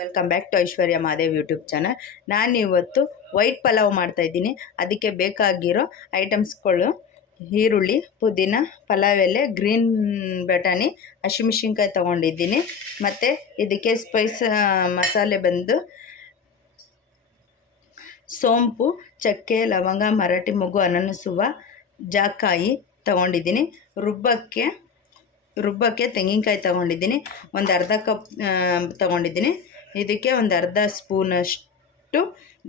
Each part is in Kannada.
Welcome back to Aishwarya Mahadev YouTube channel. ನಾನಿವತ್ತು ವೈಟ್ ಪಲಾವ್ ಮಾಡ್ತಾಯಿದ್ದೀನಿ. ಅದಕ್ಕೆ ಬೇಕಾಗಿರೋ ಐಟಮ್ಸ್ಗಳು ಈರುಳ್ಳಿ, ಪುದೀನ, ಪಲಾವ್ ಎಲೆ, ಗ್ರೀನ್ ಬಟಾಣಿ, ಹಸಿಮೆಣಸಿನ್ಕಾಯಿ ತೊಗೊಂಡಿದ್ದೀನಿ. ಮತ್ತು ಇದಕ್ಕೆ ಸ್ಪೈಸ್ ಮಸಾಲೆ ಬಂದು ಸೋಂಪು, ಚಕ್ಕೆ, ಲವಂಗ, ಮರಾಠಿ ಮೊಗ್ಗು, ಅನನಸುವ, ಜಾಕಾಯಿ ತೊಗೊಂಡಿದ್ದೀನಿ. ರುಬ್ಬಕ್ಕೆ ತೆಂಗಿನಕಾಯಿ ತೊಗೊಂಡಿದ್ದೀನಿ. ಒಂದು ಅರ್ಧ ಕಪ್ ತೊಗೊಂಡಿದ್ದೀನಿ. ಇದಕ್ಕೆ ಒಂದು ಅರ್ಧ ಸ್ಪೂನಷ್ಟು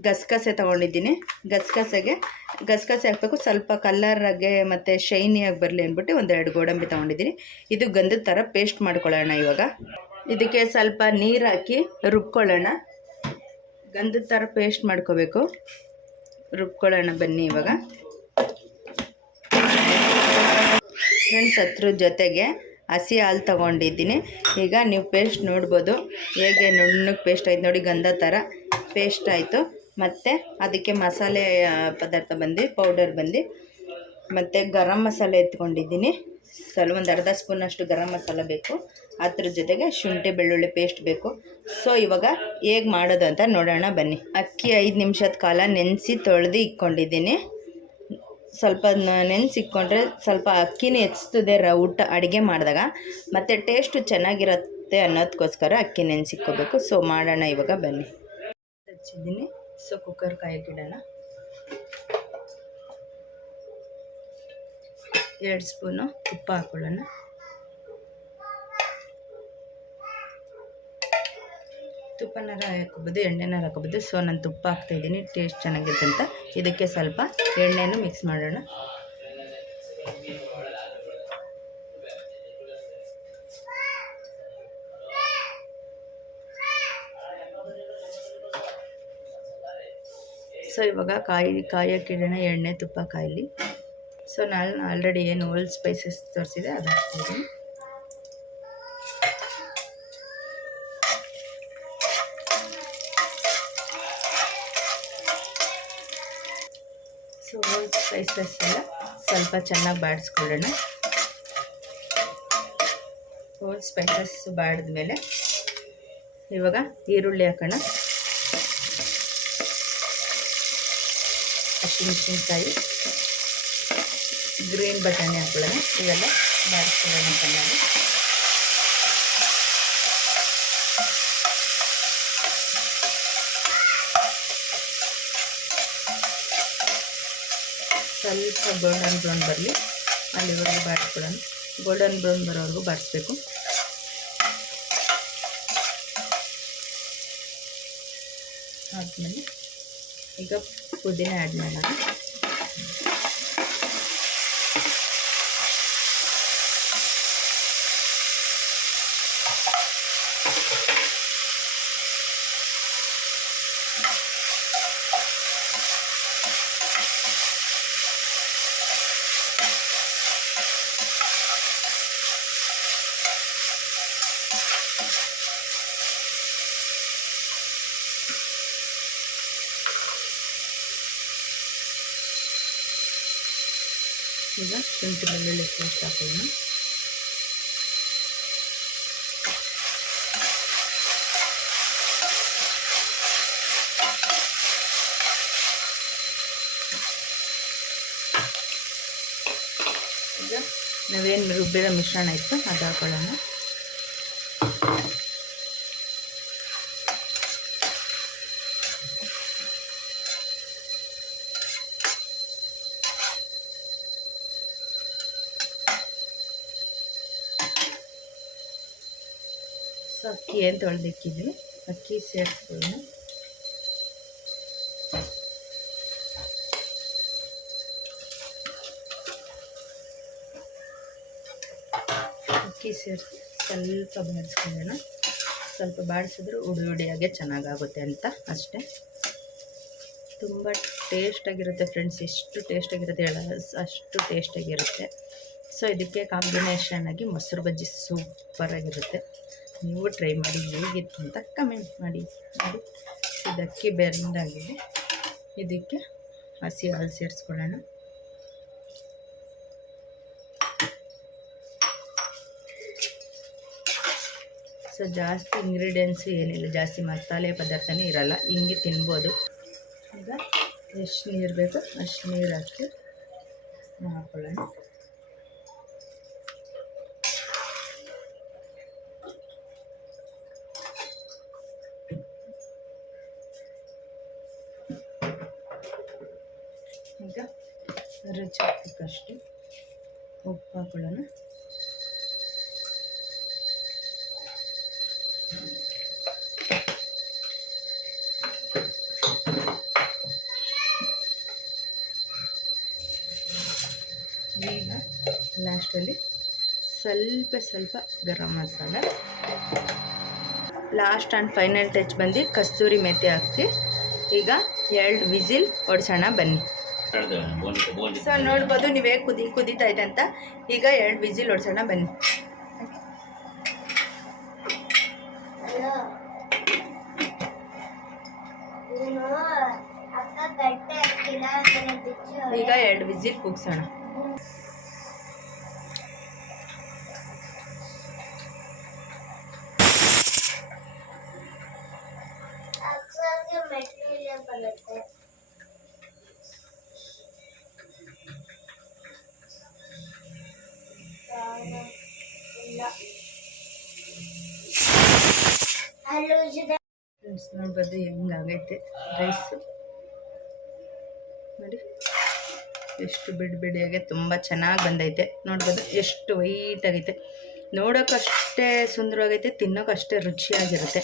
ಗಸಗಸೆ ತೊಗೊಂಡಿದ್ದೀನಿ. ಗಸಗಸೆ ಹಾಕಬೇಕು, ಸ್ವಲ್ಪ ಕಲ್ಲರಾಗೆ ಮತ್ತು ಶೈನಿಯಾಗಿ ಬರಲಿ ಅಂದ್ಬಿಟ್ಟು ಒಂದೆರಡು ಗೋಡಂಬಿ ತೊಗೊಂಡಿದ್ದೀನಿ. ಇದು ಗಂಧದ ಥರ ಪೇಸ್ಟ್ ಮಾಡ್ಕೊಳ್ಳೋಣ. ಇವಾಗ ಇದಕ್ಕೆ ಸ್ವಲ್ಪ ನೀರು ಹಾಕಿ ರುಬ್ಕೊಳ್ಳೋಣ. ಗಂಧದ ಥರ ಪೇಸ್ಟ್ ಮಾಡ್ಕೋಬೇಕು. ರುಬ್ಕೊಳ್ಳೋಣ ಬನ್ನಿ. ಇವಾಗ ಫ್ರೆಂಡ್ಸ್, ಅದ್ರ ಜೊತೆಗೆ ಹಸಿ ಹಾಲು ತೊಗೊಂಡಿದ್ದೀನಿ. ಈಗ ನೀವು ಪೇಸ್ಟ್ ನೋಡ್ಬೋದು ಹೇಗೆ ನುಣ್ಣಗೆ ಪೇಸ್ಟ್ ಆಯ್ತು ನೋಡಿ, ಗಂಧ ಥರ ಪೇಸ್ಟ್ ಆಯಿತು. ಮತ್ತು ಅದಕ್ಕೆ ಮಸಾಲೆ ಪದಾರ್ಥ ಪೌಡರ್ ಮತ್ತು ಗರಂ ಮಸಾಲೆ ಎತ್ಕೊಂಡಿದ್ದೀನಿ. ಒಂದು ಅರ್ಧ ಸ್ಪೂನಷ್ಟು ಗರಂ ಮಸಾಲ ಬೇಕು. ಅದ್ರ ಜೊತೆಗೆ ಶುಂಠಿ ಬೆಳ್ಳುಳ್ಳಿ ಪೇಸ್ಟ್ ಬೇಕು. ಸೊ ಇವಾಗ ಹೇಗೆ ಮಾಡೋದು ಅಂತ ನೋಡೋಣ ಬನ್ನಿ. ಅಕ್ಕಿ 5 ನಿಮಿಷದ ಕಾಲ ನೆನೆಸಿ ತೊಳೆದು ಇಟ್ಕೊಂಡಿದ್ದೀನಿ. ಸ್ವಲ್ಪ ನೆನೆಸಿಕ್ಕೊಂಡ್ರೆ ಸ್ವಲ್ಪ ಅಕ್ಕಿನೇ ಹೆಚ್ಚುತ್ತದೆ ಊಟ ಅಡುಗೆ ಮಾಡಿದಾಗ, ಮತ್ತು ಟೇಸ್ಟು ಚೆನ್ನಾಗಿರುತ್ತೆ ಅನ್ನೋದಕ್ಕೋಸ್ಕರ ಅಕ್ಕಿ ನೆನೆಸಿಕ್ಕೋಬೇಕು. ಸೊ ಮಾಡೋಣ ಇವಾಗ ಬನ್ನಿ. ಹಚ್ಚಿದ್ದೀನಿ. ಸೊ ಕುಕ್ಕರ್ ಕಾಯಕ್ಕಿಡೋಣ. 2 ಸ್ಪೂನು ತುಪ್ಪ ಹಾಕ್ಕೊಳ್ಳೋಣ. ತುಪ್ಪನಾರ ಹಾಕೋಬೋದು, ಎಣ್ಣೆನಾರು ಹಾಕೋಬೋದು. ಸೊ ನಾನು ತುಪ್ಪ ಹಾಕ್ತಾಯಿದ್ದೀನಿ, ಟೇಸ್ಟ್ ಚೆನ್ನಾಗಿರುತ್ತೆ ಅಂತ. ಇದಕ್ಕೆ ಸ್ವಲ್ಪ ಎಣ್ಣೆನೂ ಮಿಕ್ಸ್ ಮಾಡೋಣ. ಸೊ ಇವಾಗ ಕಾಯಕ್ಕಿಡೋಣ. ಎಣ್ಣೆ ತುಪ್ಪ ಕಾಯಲಿ. ಸೊ ನಾನು ಆಲ್ರೆಡಿ ಏನು ಓಲ್ಡ್ ಸ್ಪೈಸಸ್ ತೋರಿಸಿದೆ ಅದು ಹಾಕ್ತಾಯಿದ್ದೀನಿ. ಸೊ ಓಲ್ಡ್ ಸ್ಪೈಸಸ್ ಎಲ್ಲ ಸ್ವಲ್ಪ ಚೆನ್ನಾಗಿ ಬಾಡಿಸ್ಕೊಳ್ಳೋಣ. ಓಲ್ಡ್ ಸ್ಪೈಸಸ್ ಬಾಡಿದ್ಮೇಲೆ ಇವಾಗ ಈರುಳ್ಳಿ ಹಾಕೋಣ. ಹಸಿಮೆಣಸಿನ್ಕಾಯಿ, ಗ್ರೀನ್ ಬಟಾಣಿ ಹಾಕೊಳ್ಳೋಣ. ಇವೆಲ್ಲ ಬಾಡಿಸ್ಕೊಳ್ಳೋಣ ಚೆನ್ನಾಗಿ. ಸ್ವಲ್ಪ ಗೋಲ್ಡನ್ ಬ್ರೌನ್ ಬರಲಿ, ಅಲ್ಲಿವರೆಗೂ ಬಾಡಿಸ್ಕೊಳ್ಳೋಣ. ಗೋಲ್ಡನ್ ಬ್ರೌನ್ ಬರೋವರೆಗೂ ಬಾಡಿಸ್ಬೇಕು. ಆದಮೇಲೆ ಈಗ ಪುದೀನ ಆ್ಯಡ್ ಮಾಡೋಣ. ಈಗ ಶುಂಠಿ ಬೆಳ್ಳುಳ್ಳಿ ಪೇಸ್ಟ್ ಹಾಕೋಣ. ಈಗ ನಾವೇನು ರುಬ್ಬಿರೋ ಮಿಶ್ರಣ ಇತ್ತು ಅದು ಹಾಕೊಳ್ಳೋಣ. ಸೊ ಅಕ್ಕಿ ಏನು ತೊಳೆದಿಕ್ಕಿದ್ವಿ, ಅಕ್ಕಿ ಸೇರಿಸ್ಕೊಳ್ಳೋಣ. ಅಕ್ಕಿ ಸೇರಿಸಿ ಸ್ವಲ್ಪ ಬಾಡಿಸ್ಕೊಳ್ಳೋಣ. ಸ್ವಲ್ಪ ಬಾಡಿಸಿದ್ರೆ ಉಡಿಯಾಗೆ ಚೆನ್ನಾಗಾಗುತ್ತೆ ಅಂತ ಅಷ್ಟೇ. ತುಂಬ ಟೇಸ್ಟಾಗಿರುತ್ತೆ ಫ್ರೆಂಡ್ಸ್. ಎಷ್ಟು ಟೇಸ್ಟಾಗಿರುತ್ತೆ ಅಷ್ಟು ಟೇಸ್ಟಾಗಿರುತ್ತೆ. ಸೊ ಇದಕ್ಕೆ ಕಾಂಬಿನೇಷನ್ ಆಗಿ ಮೊಸರು ಬಜ್ಜಿ ಸೂಪರಾಗಿರುತ್ತೆ. ನೀವು ಟ್ರೈ ಮಾಡಿ, ಹೇಗಿತ್ತು ಅಂತ ಕಮೆಂಟ್ ಮಾಡಿ. ಇದು ಅಕ್ಕಿ ಬೆಂದಾಗಿದೆ. ಇದಕ್ಕೆ ಹಸಿ ಹಾಲು ಸೇರಿಸ್ಕೊಳ್ಳೋಣ. ಸೊ ಜಾಸ್ತಿ ಇಂಗ್ರೀಡಿಯೆಂಟ್ಸು ಏನಿಲ್ಲ, ಜಾಸ್ತಿ ಮಸಾಲೆ ಪದಾರ್ಥನೇ ಇರಲ್ಲ, ಹಿಂಗೆ ತಿನ್ಬೋದು. ಈಗ ಎಷ್ಟು ನೀರು ಬೇಕು ಅಷ್ಟು ನೀರು ಹಾಕಿ ಹಾಕೊಳ್ಳೋಣ. ಈಗ ರುಚಿ ತಕ್ಕಷ್ಟು ಉಪ್ಪು ಹಾಕೊಳ್ಳೋಣ. ಈಗ ಲಾಸ್ಟಲ್ಲಿ ಸ್ವಲ್ಪ garam masala, last and final touch ಬಂದು ಕಸ್ತೂರಿ ಮೆಥಿ ಹಾಕಿ ಈಗ 2 ವಿಸಿಲ್ ಹೊಡ್ಸೋಣ ಬನ್ನಿ. ಸೊ ನೋಡ್ಬೋದು ನೀವೇ ಕುದೀತಾ ಇದೆ ಅಂತ. ಈಗ 2 ವಿಸಿಲ್ ಹೊಡ್ಸೋಣ ಬನ್ನಿ. ಈಗ 2 ವಿಸಿಲ್ ಕೂಗ್ಸೋಣ. ನೋಡ್ಬೋದು ಹೆಂಗಾಗೈತೆ ರೈಸು, ನೋಡಿ ಎಷ್ಟು ಬಿಡಿಯಾಗೆ ತುಂಬ ಚೆನ್ನಾಗಿ ಬಂದೈತೆ. ನೋಡ್ಬೋದು ಎಷ್ಟು ವೈಟ್ ಆಗೈತೆ, ನೋಡೋಕ್ಕಷ್ಟೇ ಸುಂದರವಾಗೈತೆ, ತಿನ್ನೋಕ್ಕಷ್ಟೇ ರುಚಿಯಾಗಿರುತ್ತೆ.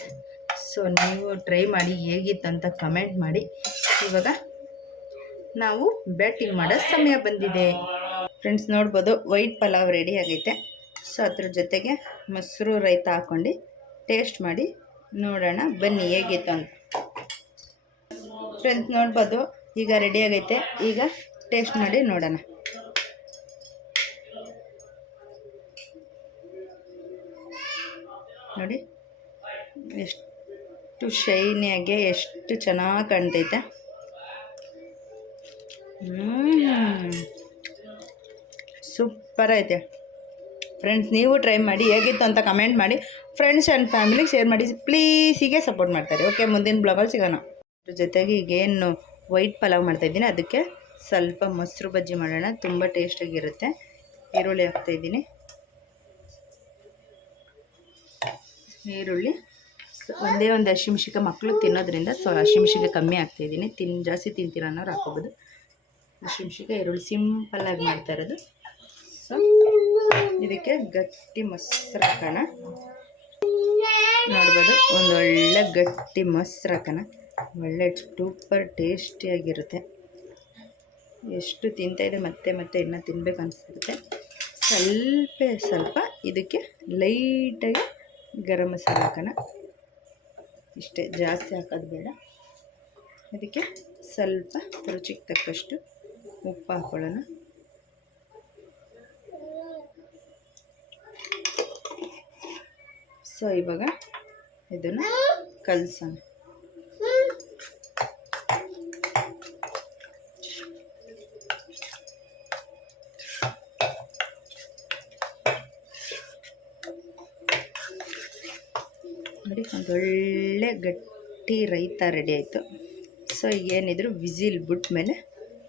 ಸೊ ನೀವು ಟ್ರೈ ಮಾಡಿ ಹೇಗಿತ್ತು ಅಂತ ಕಮೆಂಟ್ ಮಾಡಿ. ಇವಾಗ ನಾವು ಬ್ಯಾಟಿಂಗ್ ಮಾಡೋ ಸಮಯ ಬಂದಿದೆ ಫ್ರೆಂಡ್ಸ್. ನೋಡ್ಬೋದು ವೈಟ್ ಪಲಾವ್ ರೆಡಿ ಆಗೈತೆ. ಸೊ ಅದ್ರ ಜೊತೆಗೆ ಮೊಸರು ರೈತ ಹಾಕ್ಕೊಂಡು ಟೇಸ್ಟ್ ಮಾಡಿ ನೋಡೋಣ ಬನ್ನಿ ಹೇಗಿತ್ತು ಅಂತ. ಫ್ರೆಂಡ್ಸ್ ನೋಡ್ಬೋದು ಈಗ ರೆಡಿ ಆಗೈತೆ. ಈಗ ಟೇಸ್ಟ್ ಮಾಡಿ ನೋಡೋಣ. ನೋಡಿ ಎಷ್ಟು ಶೈನಿಯಾಗಿ ಎಷ್ಟು ಚೆನ್ನಾಗಿ ಕಾಣ್ತೈತೆ. ಸೂಪರ್ ಐತೆ ಫ್ರೆಂಡ್ಸ್. ನೀವು ಟ್ರೈ ಮಾಡಿ ಹೇಗಿತ್ತು ಅಂತ ಕಮೆಂಟ್ ಮಾಡಿ. ಫ್ರೆಂಡ್ಸ್ ಆ್ಯಂಡ್ ಫ್ಯಾಮಿಲಿಗೆ ಶೇರ್ ಮಾಡಿ ಪ್ಲೀಸ್. ಹೀಗೆ ಸಪೋರ್ಟ್ ಮಾಡ್ತಾರೆ. ಓಕೆ, ಮುಂದಿನ ಬ್ಲಾಗಲ್ಲಿ ಸಿಗೋಣ. ಅದ್ರ ಜೊತೆಗೆ ಈಗೇನು ವೈಟ್ ಪಲಾವ್ ಮಾಡ್ತಾಯಿದ್ದೀನಿ, ಅದಕ್ಕೆ ಸ್ವಲ್ಪ ಮೊಸರು ಬಜ್ಜಿ ಮಾಡೋಣ, ತುಂಬ ಟೇಸ್ಟಾಗಿರುತ್ತೆ. ಈರುಳ್ಳಿ ಹಾಕ್ತಾಯಿದ್ದೀನಿ. ಈರುಳ್ಳಿ ಒಂದೇ ಒಂದು ಹಸಿಮೆಣ್ಸಿನ್ಕಾಯಿ ಮಕ್ಕಳು ತಿನ್ನೋದ್ರಿಂದ ಹಸಿಮೆಣ್ಸಿನ್ಕಾಯಿ ಕಮ್ಮಿ ಹಾಕ್ತಾಯಿದ್ದೀನಿ. ಜಾಸ್ತಿ ತಿಂತೀರ ಅನ್ನೋರು ಹಾಕೋಬೋದು. ಹಸಿಮೆಣ್ಸಿನ್ಕಾಯಿ ಈರುಳ್ಳಿ ಸಿಂಪಲ್ಲಾಗಿ ಮಾಡ್ತಾ ಇರೋದು. ಸೊ ಇದಕ್ಕೆ ಗಟ್ಟಿ ಮೊಸರು ಹಾಕೋಣ. ನೋಡ್ಬೋದು ಒಂದೊಳ್ಳೆ ಗಟ್ಟಿ ಮೊಸರು ಹಾಕೋಣ. ಒಳ್ಳೆ ಸೂಪರ್ ಟೇಸ್ಟಿಯಾಗಿರುತ್ತೆ. ಎಷ್ಟು ತಿಂತಾಯಿದೆ ಮತ್ತೆ ಇನ್ನೂ ತಿನ್ನಬೇಕು ಅನಿಸ್ತಿರುತ್ತೆ. ಸ್ವಲ್ಪ ಇದಕ್ಕೆ ಲೈಟಾಗಿ ಗರಂ ಮಸಾಲ ಹಾಕೋಣ. ಇಷ್ಟೇ, ಜಾಸ್ತಿ ಹಾಕೋದು ಬೇಡ. ಅದಕ್ಕೆ ಸ್ವಲ್ಪ ರುಚಿಗೆ ತಕ್ಕಷ್ಟು ಉಪ್ಪು ಹಾಕೊಳ್ಳೋಣ. ಸೊ ಇವಾಗ ಇದನ್ನು ಕಲಸೋಣ. ನೋಡಿ ಒಂದೊಳ್ಳೆ ಗಟ್ಟಿ ರೈತ ರೆಡಿ ಆಯಿತು. ಸೊ ಏನಿದ್ರು ವಿಸಿಲ್ ಬಿಟ್ಟ ಮೇಲೆ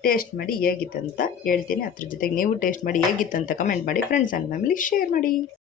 ಟೇಸ್ಟ್ ಮಾಡಿ ಹೇಗಿತ್ತು ಅಂತ ಹೇಳ್ತೀನಿ. ಅದ್ರ ಜೊತೆಗೆ ನೀವು ಟೇಸ್ಟ್ ಮಾಡಿ ಹೇಗಿತ್ತು ಅಂತ ಕಮೆಂಟ್ ಮಾಡಿ. ಫ್ರೆಂಡ್ಸ್ ಆ್ಯಂಡ್ ಫ್ಯಾಮಿಲಿ ಶೇರ್ ಮಾಡಿ.